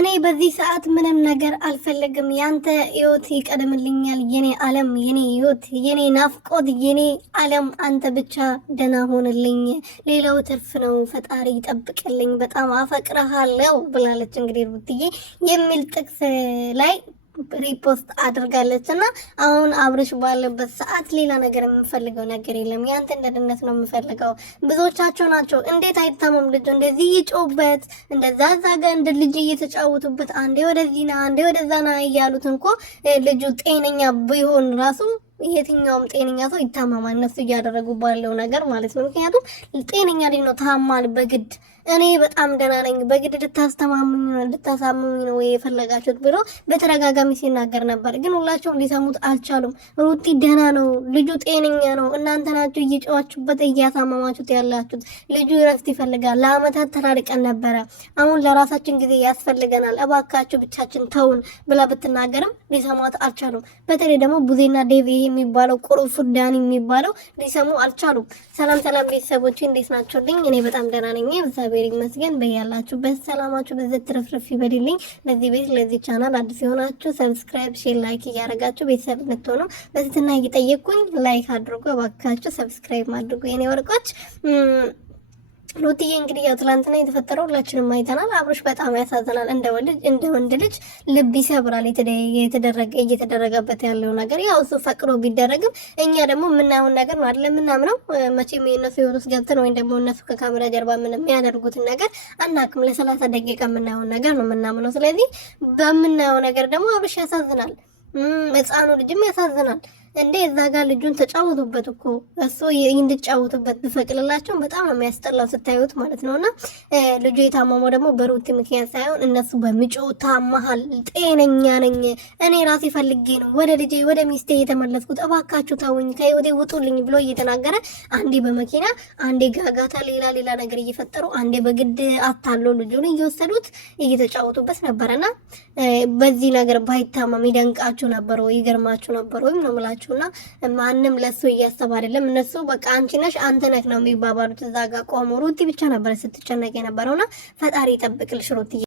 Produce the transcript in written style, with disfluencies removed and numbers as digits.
እኔ በዚህ ሰዓት ምንም ነገር አልፈልግም። ያንተ ህይወት ይቀድምልኛል። የኔ ዓለም፣ የኔ ህይወት፣ የኔ ናፍቆት፣ የኔ ዓለም አንተ ብቻ ደህና ሆንልኝ። ሌላው ትርፍ ነው። ፈጣሪ ይጠብቅልኝ። በጣም አፈቅረሃለሁ ብላለች። እንግዲህ ሩትዬ የሚል ጥቅስ ላይ ሪፖስት አድርጋለች እና አሁን አብርሽ ባለበት ሰዓት ሌላ ነገር የምፈልገው ነገር የለም። ያንተ እንደድነት ነው የምፈልገው። ብዙዎቻቸው ናቸው እንዴት አይታመም ልጁ እንደዚህ ይጮበት እንደዛ ዛጋ እንደ ልጅ እየተጫወቱበት አንዴ ወደዚህ ና አንዴ ወደዛ ና እያሉት እንኮ ልጁ ጤነኛ ቢሆን ራሱ የትኛውም ጤነኛ ሰው ይታመማል። እነሱ እያደረጉ ባለው ነገር ማለት ነው። ምክንያቱም ጤነኛ ልጅ ነው ታማል በግድ እኔ በጣም ደህና ነኝ በግድ ልታሳምሙኝ ነው የፈለጋችሁት ብሎ በተረጋጋሚ ሲናገር ነበር። ግን ሁላቸውም ሊሰሙት አልቻሉም። ሩቲ ደህና ነው፣ ልጁ ጤነኛ ነው። እናንተ ናችሁ እየጨዋችሁበት እያሳመማችሁት ያላችሁት። ልጁ እረፍት ይፈልጋል። ለአመታት ተራርቀን ነበረ። አሁን ለራሳችን ጊዜ ያስፈልገናል። እባካችሁ ብቻችን ተውን ብላ ብትናገርም ሊሰማት አልቻሉም። በተለይ ደግሞ ቡዜና ዴቪ የሚባለው ቁርፉዳን የሚባለው ሊሰሙ አልቻሉም። ሰላም ቤተሰቦች እንዴት ናችሁልኝ? እኔ በጣም ደህና ነኝ። እግዚአብሔር ይመስገን። በያላችሁበት ሰላማችሁ በዘት ትረፍረፍ ይበልልኝ። ለዚህ ቤት ለዚህ ቻናል አዲስ የሆናችሁ ሰብስክራይብ፣ ሼር፣ ላይክ እያደረጋችሁ ቤተሰብ እንድትሆኑ በትህትና እየጠየቅኩኝ ላይክ አድርጉ። እባካችሁ ሰብስክራይብ አድርጉ የኔ ወርቆች። ሩትዬ እንግዲህ ያው ትላንትና የተፈጠረው ሁላችንም አይተናል። አብርሽ በጣም ያሳዝናል። እንደ ወንድ ልጅ ልብ ይሰብራል። እየተደረገበት ያለው ነገር ያው እሱ ፈቅሮ ቢደረግም እኛ ደግሞ የምናየውን ነገር ነው አይደል የምናምነው። መቼም የእነሱ ህይወት ውስጥ ገብተን ወይም ደግሞ እነሱ ከካሜራ ጀርባ ምን የሚያደርጉትን ነገር አናውቅም። ለ30 ደቂቃ የምናየውን ነገር ነው የምናምነው። ስለዚህ በምናየው ነገር ደግሞ አብርሽ ያሳዝናል። ህፃኑ ልጅም ያሳዝናል። እንዴ እዛ ጋር ልጁን ተጫወቱበት እኮ እሱ እንድጫወቱበት ብፈቅልላቸው በጣም ነው የሚያስጠላው ስታዩት ማለት ነውና ልጁ የታመመው ደግሞ በሩቲ ምክንያት ሳይሆን እነሱ በሚጮው ታማሃል። ጤነኛ ነኝ እኔ ራሴ ፈልጌ ነው ወደ ልጄ ወደ ሚስቴ የተመለስኩት፣ እባካችሁ ተውኝ ከህይወቴ ውጡልኝ ብሎ እየተናገረ አንዴ በመኪና አንዴ ጋጋታ ሌላ ነገር እየፈጠሩ አንዴ በግድ አታሎ ልጁን እየወሰዱት እየተጫወቱበት ነበርና በዚህ ነገር ባይታመም ይደንቃችሁ ነበር ወይ ይገርማችሁ ነበር ወይ ነው ማለት እና ማንንም ለሱ እያሰብ አይደለም። እነሱ በቃ አንቺ ነሽ አንተ ነህ ነው የሚባባሉት። እዛ ጋር ቆሞ ሩቲ ብቻ ነበር ስትጨነቅ የነበረውና ፈጣሪ ይጠብቅልሽ ሩቲ።